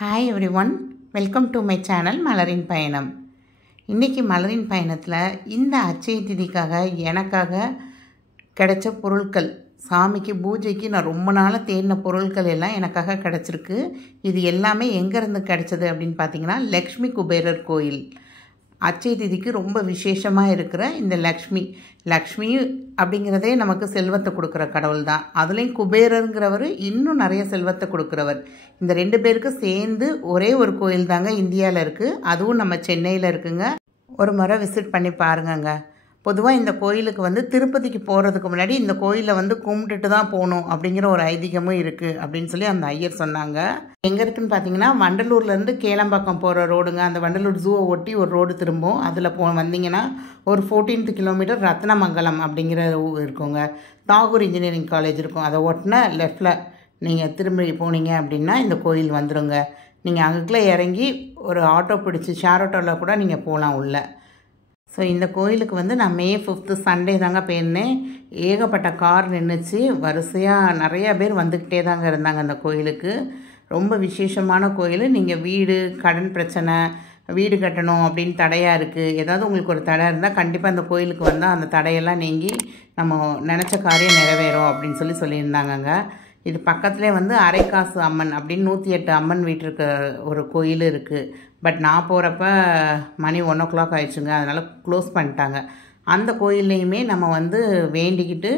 Hi everyone, welcome to my channel மலரின் பயணம். இன்றைக்கி மலரின் பயணத்தில் இந்த அச்சய திதிக்காக எனக்காக கிடைச்ச பொருட்கள், சாமிக்கு பூஜைக்கு நான் ரொம்ப நாளாக தேடின பொருட்கள் எல்லாம் எனக்காக கிடச்சிருக்கு. இது எல்லாமே எங்கேருந்து கிடச்சது அப்படின்னு பார்த்தீங்கன்னா, லக்ஷ்மி குபேரர் கோயில். அச்சய திதிக்கு ரொம்ப விசேஷமாக இருக்கிற இந்த லக்ஷ்மி அப்படிங்கிறதே நமக்கு செல்வத்தை கொடுக்குற கடவுள் தான். அதுலேயும் குபேரருங்கிறவர் இன்னும் நிறைய செல்வத்தை கொடுக்குறவர். இந்த ரெண்டு பேருக்கு சேர்ந்து ஒரே ஒரு கோயில் தாங்க இந்தியாவில் இருக்குது. அதுவும் நம்ம சென்னையில் இருக்குங்க. ஒரு முறை விசிட் பண்ணி பாருங்கங்க. பொதுவாக இந்த கோயிலுக்கு திருப்பதிக்கு போகிறதுக்கு முன்னாடி இந்த கோயிலை கும்பிட்டுட்டு தான் போகணும் அப்படிங்கிற ஒரு ஐதீகமும் இருக்குது அப்படின்னு சொல்லி அந்த ஐயர் சொன்னாங்க. எங்கே இருக்குதுன்னு பார்த்தீங்கன்னா, வண்டலூர்லேருந்து கேளம்பாக்கம் போகிற ரோடுங்க. அந்த வண்டலூர் ஜூவை ஒட்டி ஒரு ரோடு திரும்பும். அதில் வந்தீங்கன்னா ஒரு 14th கிலோமீட்டர் ரத்னமங்கலம் அப்படிங்கிற ஊர் இருக்குங்க. தாகூர் இன்ஜினியரிங் காலேஜ் இருக்கும். அதை ஒட்டின லெஃப்டில் நீங்கள் திரும்பி போனீங்க அப்படின்னா இந்த கோயில் வந்துடுங்க. நீங்கள் அங்கேக்குள்ளே இறங்கி ஒரு ஆட்டோ பிடிச்சி ஷேர் ஆட்டோவில் கூட நீங்கள் போகலாம் உள்ள. ஸோ இந்த கோயிலுக்கு நான் May 5th சண்டே தாங்க போயிருந்தேன். ஏகப்பட்ட கார் நின்றுச்சு. வரிசையாக நிறையா பேர் வந்துக்கிட்டே தாங்க இருந்தாங்க அந்த கோயிலுக்கு. ரொம்ப விசேஷமான கோயில். நீங்கள் வீடு, கடன் பிரச்சனை, வீடு கட்டணும் அப்படின்னு தடையாக இருக்குது, ஏதாவது உங்களுக்கு ஒரு தடை இருந்தால் கண்டிப்பாக அந்த கோயிலுக்கு வந்தால் அந்த தடையெல்லாம் நீங்கி நம்ம நினச்ச காரியம் நிறைவேறும் அப்படின்னு சொல்லியிருந்தாங்கங்க. இது பக்கத்துலேயே அரைக்காசு அம்மன் அப்படின்னு 108 அம்மன் வீட்டிற்கு ஒரு கோயில் இருக்குது. பட் நான் போகிறப்ப மணி 1 o'clock ஆயிடுச்சுங்க. அதனால் க்ளோஸ் பண்ணிட்டாங்க. அந்த கோயில்லையுமே நம்ம வேண்டிக்கிட்டு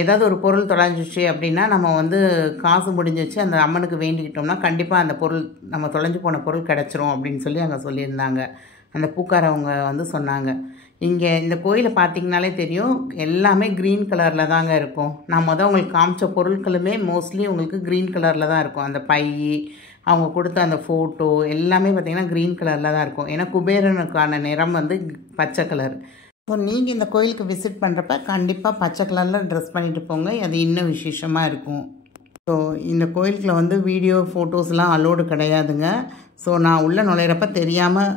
ஏதாவது ஒரு பொருள் தொலைஞ்சிச்சு அப்படின்னா நம்ம காசு முடிஞ்சிச்சு அந்த அம்மனுக்கு வேண்டிக்கிட்டோம்னா கண்டிப்பாக அந்த பொருள், நம்ம தொலைஞ்சு போன பொருள் கிடச்சிரும் அப்படின்னு சொல்லி அங்கே சொல்லியிருந்தாங்க. அந்த பூக்காரவங்க சொன்னாங்க. இங்கே இந்த கோயிலை பார்த்திங்கனாலே தெரியும், எல்லாமே க்ரீன் கலரில் தாங்க இருக்கும். நான் உங்களுக்கு காமிச்ச பொருட்களுமே மோஸ்ட்லி உங்களுக்கு க்ரீன் கலரில் தான் இருக்கும். அந்த பை, அவங்க கொடுத்த அந்த ஃபோட்டோ எல்லாமே பார்த்திங்கன்னா க்ரீன் கலரில் தான் இருக்கும். ஏன்னா குபேரனுக்கான நிறம் பச்சை கலர். ஸோ நீங்கள் இந்த கோயிலுக்கு விசிட் பண்ணுறப்ப கண்டிப்பாக பச்சை கலரில் ட்ரெஸ் பண்ணிட்டு போங்க. அது இன்னும் விசேஷமாக இருக்கும். ஸோ இந்த கோயிலுக்குள்ள வீடியோ ஃபோட்டோஸ்லாம் அலோடு கிடையாதுங்க. ஸோ நான் உள்ளே நுழையிறப்ப தெரியாமல்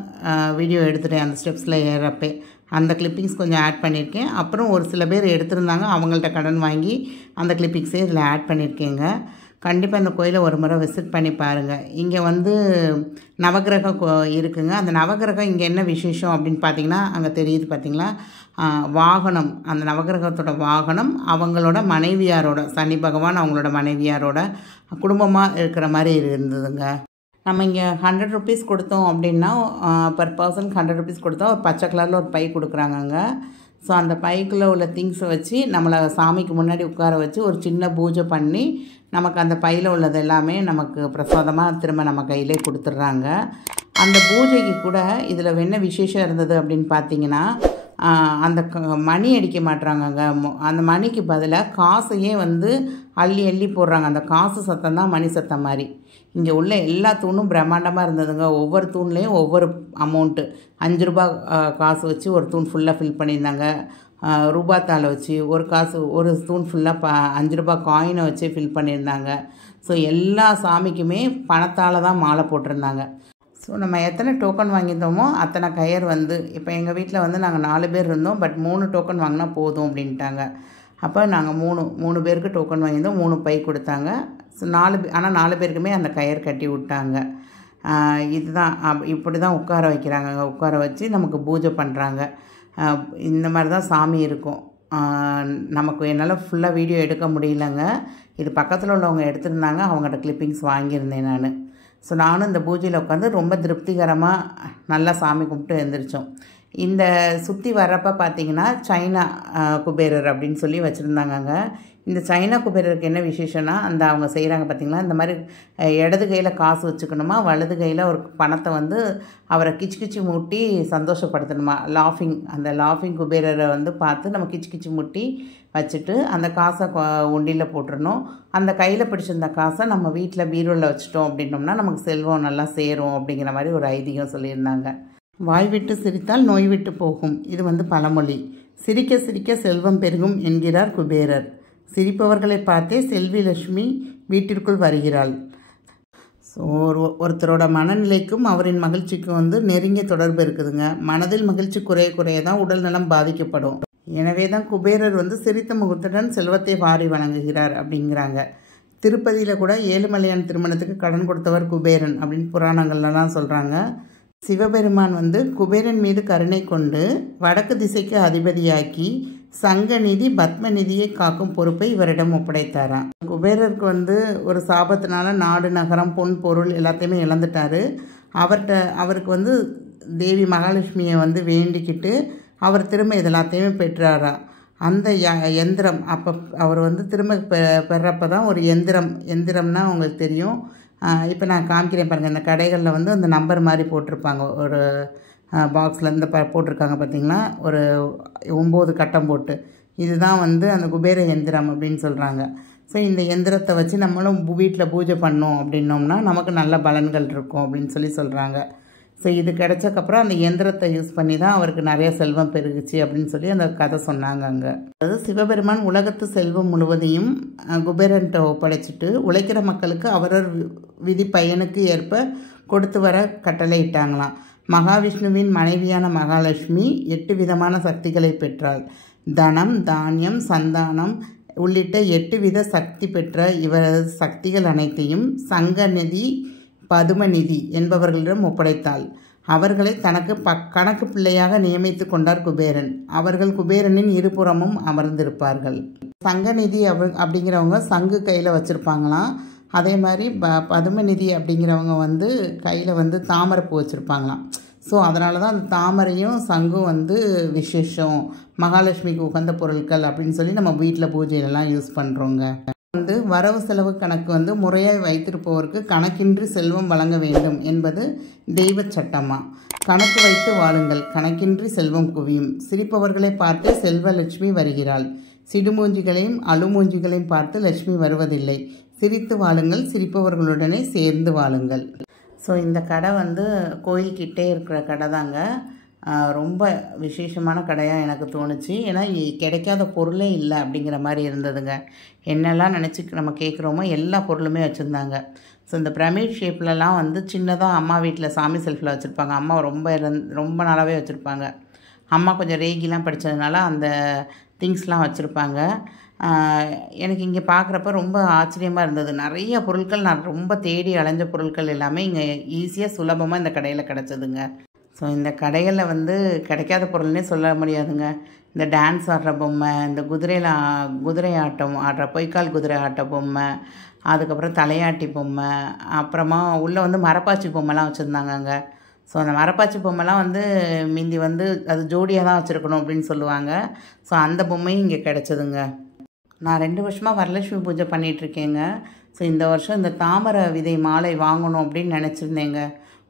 வீடியோ எடுத்துட்டேன். அந்த ஸ்டெப்ஸில் ஏறப்போ அந்த கிளிப்பிங்ஸ் கொஞ்சம் ஆட் பண்ணியிருக்கேன். அப்புறம் ஒரு சில பேர் எடுத்திருந்தாங்க, அவங்கள்ட்ட கடன் வாங்கி அந்த கிளிப்பிங்ஸே இதில் ஆட் பண்ணியிருக்கேங்க. கண்டிப்பாக இந்த கோயிலை ஒரு முறை விசிட் பண்ணி பாருங்கள். இங்கே நவகிரகம் இருக்குங்க. அந்த நவகிரகம் இங்கே என்ன விசேஷம் அப்படின்னு பார்த்தீங்கன்னா, அங்கே தெரியுது பார்த்தீங்களா, வாகனம், அந்த நவகிரகத்தோட வாகனம் அவங்களோட மனைவியாரோட, சனி பகவான் அவங்களோட மனைவியாரோட குடும்பமாக இருக்கிற மாதிரி இருந்ததுங்க. நம்ம இங்கே 100 rupees கொடுத்தோம் அப்படின்னா பர் பர்சனுக்கு 100 rupees கொடுத்தா ஒரு பச்சை கலரில் ஒரு பை கொடுக்குறாங்கங்க. ஸோ அந்த பைக்குள்ளே உள்ள திங்ஸை வச்சு நம்மளை சாமிக்கு முன்னாடி உட்கார வச்சு ஒரு சின்ன பூஜை பண்ணி நமக்கு அந்த பையில் உள்ளது எல்லாமே நமக்கு பிரசாதமாக திரும்ப நம்ம கையிலே கொடுத்துட்றாங்க. அந்த பூஜைக்கு கூட இதில் என்ன விசேஷம் இருந்தது அப்படின்னு பார்த்தீங்கன்னா, அந்த மணி அடிக்க மாட்டுறாங்கங்க. அந்த மணிக்கு பதிலாக காசையே அள்ளி அள்ளி போடுறாங்க. அந்த காசு சத்தம் தான் மணி சத்தம் மாதிரி. இங்கே உள்ள எல்லா தூணும் பிரம்மாண்டமாக இருந்ததுங்க. ஒவ்வொரு தூண்லேயும் ஒவ்வொரு அமௌண்ட்டு. 5 ரூபா காசு வச்சு ஒரு தூண் ஃபுல்லாக ஃபில் பண்ணியிருந்தாங்க. ரூபாத்தாளை வச்சு ஒரு தூண் ஃபுல்லாக 5 ரூபா காயினை வச்சு ஃபில் பண்ணியிருந்தாங்க. ஸோ எல்லா சாமிக்குமே பணத்தால் தான் மாலை போட்டிருந்தாங்க. ஸோ நம்ம எத்தனை டோக்கன் வாங்கியிருந்தோமோ அத்தனை கயர் இப்போ எங்கள் வீட்டில் நாங்கள் 4 பேர் இருந்தோம். பட் 3 டோக்கன் வாங்கினா போதும் அப்படின்ட்டாங்க. அப்போ நாங்கள் 3 பேருக்கு டோக்கன் வாங்கியிருந்தோம். 3 பை கொடுத்தாங்க. ஸோ 4 பேருக்குமே அந்த கயர் கட்டி விட்டாங்க. இதுதான் இப்படி தான் உட்கார வைக்கிறாங்க. உட்கார வச்சு நமக்கு பூஜை பண்ணுறாங்க. இந்த மாதிரி தான் சாமி இருக்கும். நமக்கு என்னால் ஃபுல்லாக வீடியோ எடுக்க முடியலங்க. இது பக்கத்தில் உள்ளவங்க எடுத்திருந்தாங்க, அவங்கள்ட்ட கிளிப்பிங்ஸ் வாங்கியிருந்தேன் நான். ஸோ நானும் இந்த பூஜையில் உட்காந்து ரொம்ப திருப்திகரமாக நல்லா சாமி கும்பிட்டு எழுந்திரிச்சோம். இந்த சுற்றி வர்றப்போ பார்த்திங்கன்னா சைனா குபேரர் அப்படின்னு சொல்லி வச்சுருந்தாங்கங்க. இந்த சைனா குபேரருக்கு என்ன விசேஷம்னா, அவங்க செய்கிறாங்க பார்த்திங்களா, இந்த மாதிரி இடது கையில் காசு வச்சுக்கணுமா, வலது கையில் ஒரு பணத்தை அவரை கிச்சு கிச்சு மூட்டி சந்தோஷப்படுத்தணுமா. அந்த லாஃபிங் குபேரரை பார்த்து நம்ம கிச்சு கிச்சு மூட்டி வச்சுட்டு அந்த காசை உண்டியில் போட்டுடணும். அந்த கையில் பிடிச்சிருந்த காசை நம்ம வீட்டில் பீரோவில் வச்சுட்டோம் அப்படின்னோம்னா நமக்கு செல்வம் நல்லா சேரும் அப்படிங்கிற மாதிரி ஒரு ஐதீகம் சொல்லியிருந்தாங்க. வாய் விட்டு சிரித்தால் நோய் விட்டு போகும். இது பழமொழி. சிரிக்க சிரிக்க செல்வம் பெருகும் என்கிறார் குபேரர். சிரிப்பவர்களை பார்த்தே செல்வி லட்சுமி வீட்டிற்குள் வருகிறாள். ஸோ ஒருத்தரோட மனநிலைக்கும் அவரின் மகிழ்ச்சிக்கும் நெருங்கிய தொடர்பு இருக்குதுங்க. மனதில் மகிழ்ச்சி குறைய தான் உடல் நலம் பாதிக்கப்படும். எனவே தான் குபேரர் சிரித்த முகத்துடன் செல்வத்தை வாரி வழங்குகிறார் அப்படிங்கிறாங்க. திருப்பதியில் கூட ஏழுமலையான் திருமணத்துக்கு கடன் கொடுத்தவர் குபேரன் அப்படின்னு புராணங்கள்லாம் சொல்கிறாங்க. சிவபெருமான் வந்து குபேரன் மீது கருணை கொண்டு வடக்கு திசைக்கு அதிபதியாக்கி சங்க நிதி பத்ம நிதியை காக்கும் பொறுப்பை இவரிடம் ஒப்படைத்தாராம். குபேரருக்கு வந்து ஒரு சாபத்தினால நாடு நகரம் பொன் பொருள் எல்லாத்தையுமே இழந்துட்டார். அவருக்கு வந்து தேவி மகாலட்சுமியை வந்து வேண்டிக்கிட்டு அவர் திரும்ப இது எல்லாத்தையுமே பெற்றாராம். அந்த எந்திரம் அப்போ அவர் வந்து திரும்ப பெறப்போ தான் ஒரு எந்திரம்னா உங்களுக்கு தெரியும். இப்போ நான் காமிக்கிறேன் பாருங்கள். இந்த கடைகளில் வந்து அந்த நம்பர் மாதிரி போட்டிருப்பாங்க. ஒரு பாக்ஸில் இந்த போட்டிருக்காங்க பார்த்தீங்களா, ஒரு 9 கட்டம் போட்டு. இதுதான் வந்து அந்த குபேர எந்திரம் அப்படின்னு சொல்கிறாங்க. ஸோ இந்த எந்திரத்தை வச்சு நம்மளும் வீட்டில் பூஜை பண்ணோம் அப்படின்னோம்னா நமக்கு நல்ல பலன்கள் இருக்கும் அப்படின்னு சொல்கிறாங்க. ஸோ இது கிடைச்சக்கப்புறம் அந்த எந்திரத்தை யூஸ் பண்ணி தான் அவருக்கு நிறைய செல்வம் பெருகுச்சு அப்படின்னு சொல்லி அந்த கதை சொன்னாங்க அங்கே. அதாவது சிவபெருமான் உலகத்து செல்வம் முழுவதையும் குபேரன்ட்ட ஒப்படைச்சிட்டு உழைக்கிற மக்களுக்கு அவரவர் விதி பயனுக்கு ஏற்ப கொடுத்து வர கட்டளையிட்டாங்களாம். மகாவிஷ்ணுவின் மனைவியான மகாலட்சுமி 8 விதமான சக்திகளை பெற்றாள். தனம், தானியம், சந்தானம் உள்ளிட்ட 8 வித சக்தி பெற்ற இவரது சக்திகள் அனைத்தையும் சங்கநிதி பதுமநிதி என்பவர்களிடம் ஒப்படைத்தாள். அவர்களை தனக்கு கணக்கு பிள்ளையாக நியமித்து கொண்டார் குபேரன். அவர்கள் குபேரனின் இருபுறமும் அமர்ந்திருப்பார்கள். சங்கநிதி அப்படிங்கிறவங்க சங்கு கையில் வச்சுருப்பாங்களாம். அதே மாதிரி பதுமநிதி அப்படிங்கிறவங்க வந்து கையில் வந்து தாமரைப்பூ வச்சுருப்பாங்களாம். ஸோ அதனால தான் அந்த தாமரையும் சங்கும் வந்து விசேஷம், மகாலட்சுமிக்கு உகந்த பொருட்கள் அப்படின்னு சொல்லி நம்ம வீட்டில் பூஜையிலலாம் யூஸ் பண்ணுறோங்க. வந்து வரவு செலவு கணக்கு வந்து முறையாய் வைத்திருப்பவருக்கு கணக்கின்றி செல்வம் வழங்க வேண்டும் என்பது தெய்வ சட்டமா. கணக்கு வைத்து வாழுங்கள், கணக்கின்றி செல்வம் குவியும். சிரிப்பவர்களை பார்த்து செல்வலட்சுமி வருகிறாள். சிடுமூஞ்சிகளையும் அழுமூஞ்சிகளையும் பார்த்து லட்சுமி வருவதில்லை. சிரித்து வாழுங்கள், சிரிப்பவர்களுடனே சேர்ந்து வாழுங்கள். ஸோ இந்த கடை வந்து கோயில்கிட்டே இருக்கிற கடை தாங்க. ரொம்ப விசேஷமான கடையாக எனக்கு தோணுச்சு. ஏன்னா கிடைக்காத பொருளே இல்லை அப்படிங்கிற மாதிரி இருந்ததுங்க. என்னெல்லாம் நினச்சி நம்ம கேட்குறோமோ எல்லா பொருளுமே வச்சுருந்தாங்க. ஸோ இந்த பிரமிட் ஷேப்லலாம் வந்து சின்னதாக அம்மா வீட்டில் சாமி செல்ஃபில் வச்சுருப்பாங்க. அம்மா ரொம்ப நாளாகவே வச்சுருப்பாங்க. அம்மா கொஞ்சம் ரேகிலாம் படித்ததுனால அந்த திங்ஸ்லாம் வச்சுருப்பாங்க. எனக்கு இங்கே பார்க்குறப்ப ரொம்ப ஆச்சரியமாக இருந்தது. நிறைய பொருட்கள் நான் ரொம்ப தேடி அலைஞ்ச பொருட்கள் எல்லாமே இங்கே ஈஸியாக சுலபமாக இந்த கடையில் கிடச்சிதுங்க. ஸோ இந்த கடைகளில் வந்து கிடைக்காத பொருள்னே சொல்ல முடியாதுங்க. இந்த டான்ஸ் ஆடுற பொம்மை, இந்த குதிரை ஆட்டம் ஆடுற பொய்க்கால் குதிரை ஆட்ட பொம்மை, அதுக்கப்புறம் தலையாட்டி பொம்மை, அப்புறமா உள்ளே வந்து மரப்பாச்சி பொம்மைலாம் வச்சுருந்தாங்க அங்கே. ஸோ அந்த மரப்பாச்சி பொம்மைலாம் வந்து மிந்தி வந்து அது ஜோடியாக தான் வச்சுருக்கணும் அப்படின்னு சொல்லுவாங்க. ஸோ அந்த பொம்மையும் இங்கே கிடச்சிதுங்க. நான் 2 வருஷமாக வரலட்சுமி பூஜை பண்ணிகிட்ருக்கேங்க. ஸோ இந்த வருஷம் இந்த தாமரை விதை மாலை வாங்கணும் அப்படின்னு நினச்சிருந்தேங்க.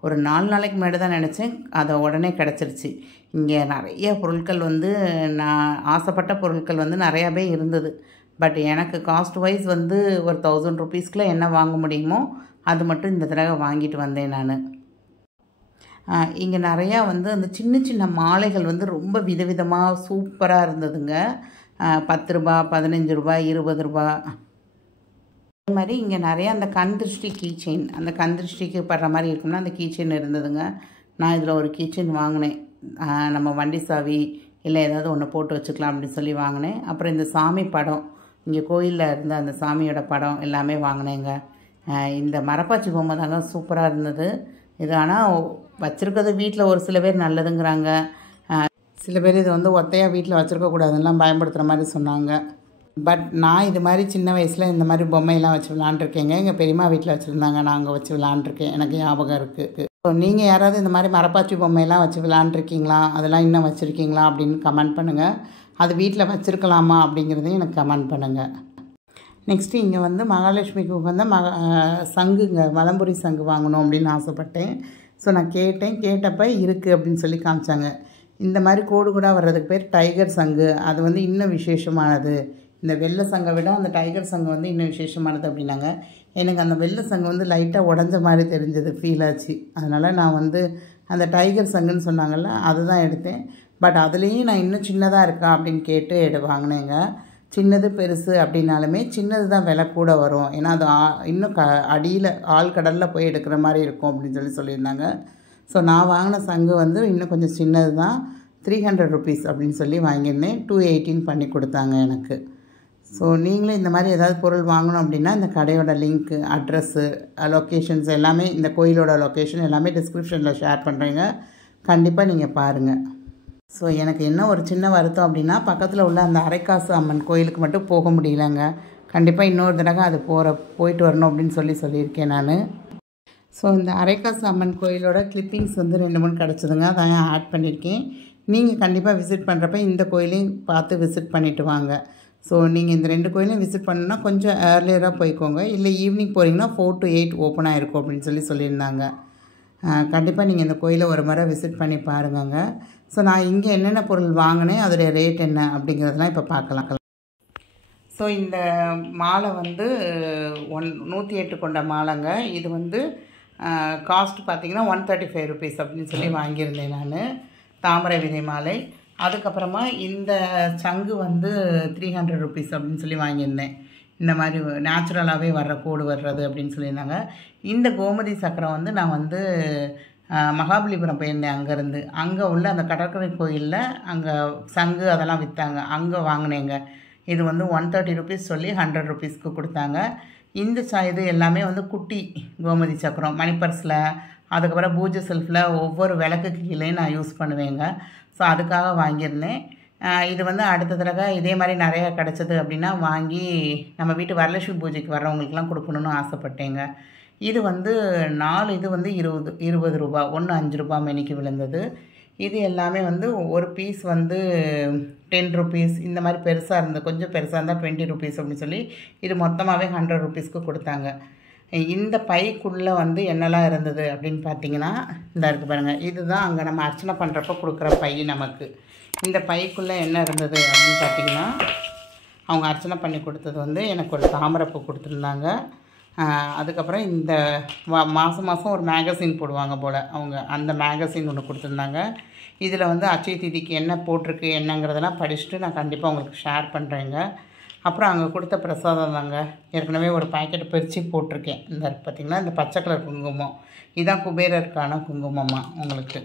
ஒரு 4 நாளைக்கு முன்னாடி தான் நினச்சேன். அதை உடனே கிடச்சிருச்சு. இங்கே நிறைய பொருட்கள் வந்து நான் ஆசைப்பட்ட பொருட்கள் வந்து நிறையாவே இருந்தது. பட் எனக்கு காஸ்ட் வைஸ் வந்து ஒரு 1000 ருபீஸ்க்குள்ளே என்ன வாங்க முடியுமோ அது மட்டும் இந்த தடவை வாங்கிட்டு வந்தேன் நான். இங்கே நிறையா வந்து அந்த சின்ன சின்ன மாலைகள் வந்து ரொம்ப விதவிதமாக சூப்பராக இருந்ததுங்க. 10 ரூபா, 15 ரூபா, 20 ரூபா. அதே மாதிரி இங்கே நிறையா அந்த கண் திருஷ்டி கீச்செயின், அந்த கண் திருஷ்டிக்கு படுற மாதிரி இருக்கும்னா அந்த கீச்செயின் இருந்ததுங்க. நான் இதில் ஒரு கீச்செயின் வாங்கினேன். நம்ம வண்டி சாவி இல்லை ஏதாவது ஒன்று போட்டு வச்சுக்கலாம் அப்படின்னு சொல்லி வாங்கினேன். அப்புறம் இந்த சாமி படம், இங்கே கோயிலில் இருந்த அந்த சாமியோட படம் எல்லாமே வாங்கினேங்க. இந்த மரப்பாச்சி பொம்மை தாங்க சூப்பராக இருந்தது. இது ஆனால் வச்சுருக்கிறது வீட்டில் ஒரு சில பேர் நல்லதுங்கிறாங்க. சில பேர் இது வந்து ஒத்தையாக வீட்டில் வச்சுருக்கக்கூடாதுன்னெலாம் பயன்படுத்துகிற மாதிரி சொன்னாங்க. பட் நான் இது மாதிரி சின்ன வயசில் இந்த மாதிரி பொம்மையெல்லாம் வச்சு விளாண்டுருக்கேங்க. எங்கள் பெரியம்மா வீட்டில் வச்சுருந்தாங்க, நான் அங்கே வச்சு விளாண்டுருக்கேன், எனக்கு ஞாபகம் இருக்குது. ஸோ நீங்கள் யாராவது இந்த மாதிரி மரப்பாச்சி பொம்மையெல்லாம் வச்சு விளாண்டுருக்கீங்களா, அதெல்லாம் இன்னும் வச்சுருக்கீங்களா அப்படின்னு கமெண்ட் பண்ணுங்கள். அது வீட்டில் வச்சுருக்கலாமா அப்படிங்கிறதையும் எனக்கு கமெண்ட் பண்ணுங்கள். நெக்ஸ்ட்டு இங்கே வந்து மகாலட்சுமிக்கு உகந்த சங்குங்க, வலம்புரி சங்கு வாங்கணும் அப்படின்னு ஆசைப்பட்டேன். ஸோ நான் கேட்டப்போ இருக்குது அப்படின்னு சொல்லி காமிச்சாங்க. இந்த மாதிரி கோடு கூட வர்றதுக்கு பேர் டைகர் சங்கு. அது வந்து இன்னும் விசேஷமானது. இந்த வெள்ளை சங்கை விட அந்த டைகர் சங்கு வந்து இன்னும் விசேஷமானது அப்படின்னாங்க. எனக்கு அந்த வெள்ளை சங்கு வந்து லைட்டாக உடஞ்ச மாதிரி தெரிஞ்சது, ஃபீல் ஆச்சு. அதனால் நான் வந்து அந்த டைகர் சங்குன்னு சொன்னாங்கள்ல அதுதான் எடுத்தேன். பட் அதுலேயும் நான் இன்னும் சின்னதாக இருக்கா அப்படின்னு கேட்டு வாங்கினேங்க. சின்னது பெருசு அப்படின்னாலுமே சின்னது தான் விலை கூட வரும். ஏன்னா அது இன்னும் அடியில் ஆழ்கடலில் போய் எடுக்கிற மாதிரி இருக்கும் அப்படின்னு சொல்லியிருந்தாங்க. ஸோ நான் வாங்கின சங்கு வந்து இன்னும் கொஞ்சம் சின்னது தான், 300 ருபீஸ் அப்படின்னு சொல்லி வாங்கியிருந்தேன். 218 பண்ணி கொடுத்தாங்க எனக்கு. ஸோ நீங்களும் இந்த மாதிரி ஏதாவது பொருள் வாங்கணும் அப்படின்னா இந்த கடையோட லிங்க்கு, அட்ரஸ்ஸு, லொக்கேஷன்ஸ் எல்லாமே, இந்த கோயிலோட லொக்கேஷன் எல்லாமே டிஸ்கிரிப்ஷனில் ஷேர் பண்ணுறேங்க. கண்டிப்பாக நீங்கள் பாருங்கள். ஸோ எனக்கு என்ன ஒரு சின்ன வருத்தம் அப்படின்னா, பக்கத்தில் உள்ள அந்த அரைக்காசு அம்மன் கோயிலுக்கு மட்டும் போக முடியலங்க. கண்டிப்பாக இன்னொரு தடவை அது போயிட்டு வரணும் அப்படின்னு சொல்லியிருக்கேன் நான். ஸோ இந்த அரைக்காசு அம்மன் கோயிலோட கிளிப்பிங்ஸ் வந்து 2-3 கிடச்சிதுங்க. அதான் ஆட் பண்ணியிருக்கேன். நீங்கள் கண்டிப்பாக விசிட் பண்ணுறப்ப இந்த கோயிலையும் பார்த்து விசிட் பண்ணிவிட்டு வாங்க. ஸோ நீங்கள் இந்த 2 கோயிலையும் விசிட் பண்ணணுன்னா கொஞ்சம் ஏர்லியராக போய்க்கோங்க. இல்லை ஈவினிங் போகிறீங்கன்னா 4 to 8 ஓப்பனாக இருக்கும் அப்படின்னு சொல்லியிருந்தாங்க. கண்டிப்பாக நீங்கள் இந்த கோயிலை ஒரு முறை விசிட் பண்ணி பாருங்கங்க. ஸோ நான் இங்கே என்னென்ன பொருள் வாங்கினேன், அதோடைய ரேட் என்ன அப்படிங்கிறதெல்லாம் இப்போ பார்க்கலாம். ஸோ இந்த மாலை வந்து 108 கொண்ட மாலைங்க. இது வந்து காஸ்ட் பார்த்திங்கன்னா 135 rupees அப்படின்னு சொல்லி வாங்கியிருந்தேன் நான். தாமரை விதை மாலை. அதுக்கப்புறமா இந்த சங்கு வந்து 300 rupees அப்படின்னு சொல்லி வாங்கியிருந்தேன். இந்த மாதிரி நேச்சுரலாகவே வர்ற கோடு வர்றது அப்படின்னு சொல்லியிருந்தாங்க. இந்த கோமதி சக்கரம் வந்து நான் வந்து மகாபலிபுரம் போயிருந்தேன். அங்கே உள்ள அந்த கடற்கரை கோயிலில் அங்கே சங்கு அதெல்லாம் விற்றாங்க. அங்கே வாங்கினேங்க. இது வந்து 130 rupees சொல்லி 100 rupeesக்கு கொடுத்தாங்க. இந்த இது எல்லாமே வந்து குட்டி கோமதி சக்கரம் மணிப்பர்ஸில், அதுக்கப்புறம் பூஜை செல்ஃபில் ஒவ்வொரு விளக்குக்கு கீழே நான் யூஸ் பண்ணுவேங்க. ஸோ அதுக்காக வாங்கியிருந்தேன். இது வந்து அடுத்த தடவை இதே மாதிரி நிறையா கிடச்சிது அப்படின்னா வாங்கி நம்ம வீட்டு வரலட்சுமி பூஜைக்கு வர்றவங்களுக்குலாம் கொடுக்கணுன்னு ஆசைப்பட்டேங்க. இது வந்து 4 இது வந்து 20 ரூபா, 1 5 ரூபா மெனிக்கு விழுந்தது. இது எல்லாமே வந்து ஒரு பீஸ் வந்து 10 rupees, இந்த மாதிரி பெருசாக இருந்தது. கொஞ்சம் பெருசாக இருந்தால் 20 rupees அப்படின்னு சொல்லி இது மொத்தமாகவே 100 rupeesக்கு கொடுத்தாங்க. இந்த பைக்குள்ளே வந்து என்னெல்லாம் இருந்தது அப்படின்னு பார்த்தீங்கன்னா, இந்த இருக்குது பாருங்கள். இதுதான் அங்கே நம்ம அர்ச்சனை பண்ணுறப்ப கொடுக்குற பை நமக்கு. இந்த பைக்குள்ளே என்ன இருந்தது அப்படின்னு பார்த்தீங்கன்னா, அவங்க அர்ச்சனை பண்ணி கொடுத்தது வந்து எனக்கு ஒரு தாமரைப்பூ கொடுத்துருந்தாங்க. அதுக்கப்புறம் இந்த மாதம் ஒரு மேகசின் போடுவாங்க போல் அவங்க, அந்த மேகசின் ஒன்று கொடுத்துருந்தாங்க. இதில் வந்து அச்சய திதிக்கு என்ன போட்டிருக்கு என்னங்கிறதெல்லாம் படிச்சுட்டு நான் கண்டிப்பாக உங்களுக்கு ஷேர் பண்ணுறேங்க. அப்புறம் அங்கே கொடுத்த பிரசாதம் தாங்க. ஏற்கனவே ஒரு பாக்கெட் பிரித்து போட்டிருக்கேன். இந்த பார்த்திங்கன்னா இந்த பச்சை கலர் குங்குமம், இதுதான் குபேரருக்கான குங்குமம்மா உங்களுக்கு.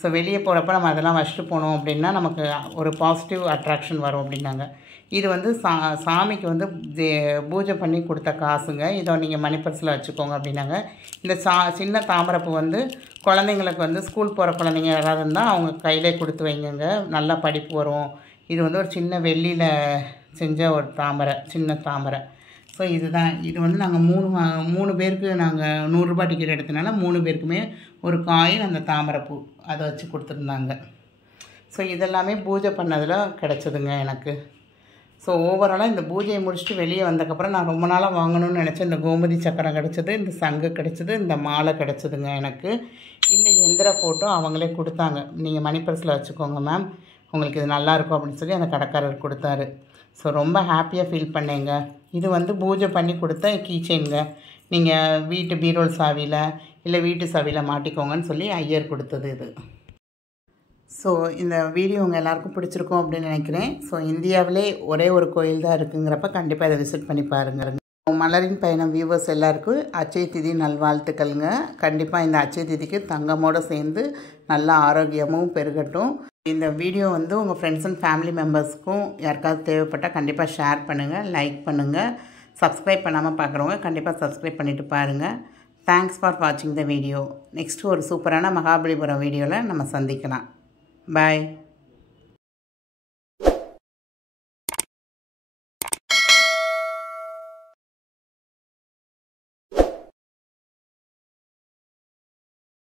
ஸோ வெளியே போகிறப்ப நம்ம அதெல்லாம் வச்சுட்டு போனோம் அப்படின்னா நமக்கு ஒரு பாசிட்டிவ் அட்ராக்ஷன் வரும் அப்படின்னாங்க. இது வந்து சாமிக்கு வந்து பூஜை பண்ணி கொடுத்த காசுங்க. இதை நீங்கள் மணிப்பர்ஸில் வச்சுக்கோங்க அப்படின்னாங்க. இந்த சின்ன தாமரைப்பூ வந்து குழந்தைங்களுக்கு வந்து ஸ்கூல் போகிற குழந்தைங்க யாராவது இருந்தால் அவங்க கையிலே கொடுத்து வைங்கங்க, நல்லா படிப்பு வரும். இது வந்து ஒரு சின்ன வெள்ளியில் செஞ்ச ஒரு தாமரை, சின்ன தாமரை. ஸோ இதுதான். இது வந்து நாங்கள் 3 பேருக்கு நாங்கள் 100 ரூபா டிக்கெட் எடுத்தனால 3 பேருக்குமே ஒரு காயின் அந்த தாமரைப்பூ அதை வச்சு கொடுத்துருந்தாங்க. ஸோ இதெல்லாமே பூஜை பண்ணதில் கிடச்சிதுங்க எனக்கு. ஸோ ஓவராலாக இந்த பூஜையை முடிச்சுட்டு வெளியே வந்ததுக்கப்புறம் நான் ரொம்ப நாளாக வாங்கணும்னு நினச்சேன். இந்த கோமதி சக்கரம் கிடச்சிது, இந்த சங்கு கிடச்சிது, இந்த மாலை கிடச்சிதுங்க எனக்கு. இந்த எந்திர ஃபோட்டோ அவங்களே கொடுத்தாங்க. நீங்கள் மணிப்பர்ஸில் வச்சுக்கோங்க மேம், உங்களுக்கு இது நல்லாயிருக்கும் அப்படின்னு சொல்லி அந்த கடைக்காரர் கொடுத்தாரு. ஸோ ரொம்ப ஹாப்பியாக ஃபீல் பண்ணேங்க. இது வந்து பூஜை பண்ணி கொடுத்த கீச்செயின்ங்க. நீங்கள் வீட்டு பீரோல் சாவியில் இல்லை வீட்டு சாவியில் மாட்டிக்கோங்கன்னு சொல்லி ஐயர் கொடுத்தது இது. ஸோ இந்த வீடியோ உங்கள் எல்லாருக்கும் பிடிச்சிருக்கும் அப்படின்னு நினைக்கிறேன். ஸோ இந்தியாவிலே ஒரே ஒரு கோயில் தான் இருக்குங்கிறப்ப கண்டிப்பாக இதை விசிட் பண்ணி பாருங்க. மலரின் பயணம் வியூவர்ஸ் எல்லாருக்கும் அச்சய திதி நல்வாழ்த்துக்கள்ங்க. கண்டிப்பாக இந்த அச்சய திதிக்கு தங்கமோடு சேர்ந்து நல்ல ஆரோக்கியமும் பெருகட்டும். இந்த வீடியோ வந்து உங்கள் ஃப்ரெண்ட்ஸ் அண்ட் ஃபேமிலி மெம்பர்ஸ்க்கும் யாருக்காவது தேவைப்பட்டால் கண்டிப்பாக ஷேர் பண்ணுங்கள், லைக் பண்ணுங்கள். சப்ஸ்கிரைப் பண்ணாமல் பார்க்குறவங்க கண்டிப்பாக சப்ஸ்கிரைப் பண்ணிவிட்டு பாருங்கள். தேங்க்ஸ் ஃபார் வாட்சிங் த வீடியோ. நெக்ஸ்ட்டு ஒரு சூப்பரான மகாபலிபுரம் வீடியோவில் நம்ம சந்திக்கலாம். பாய்.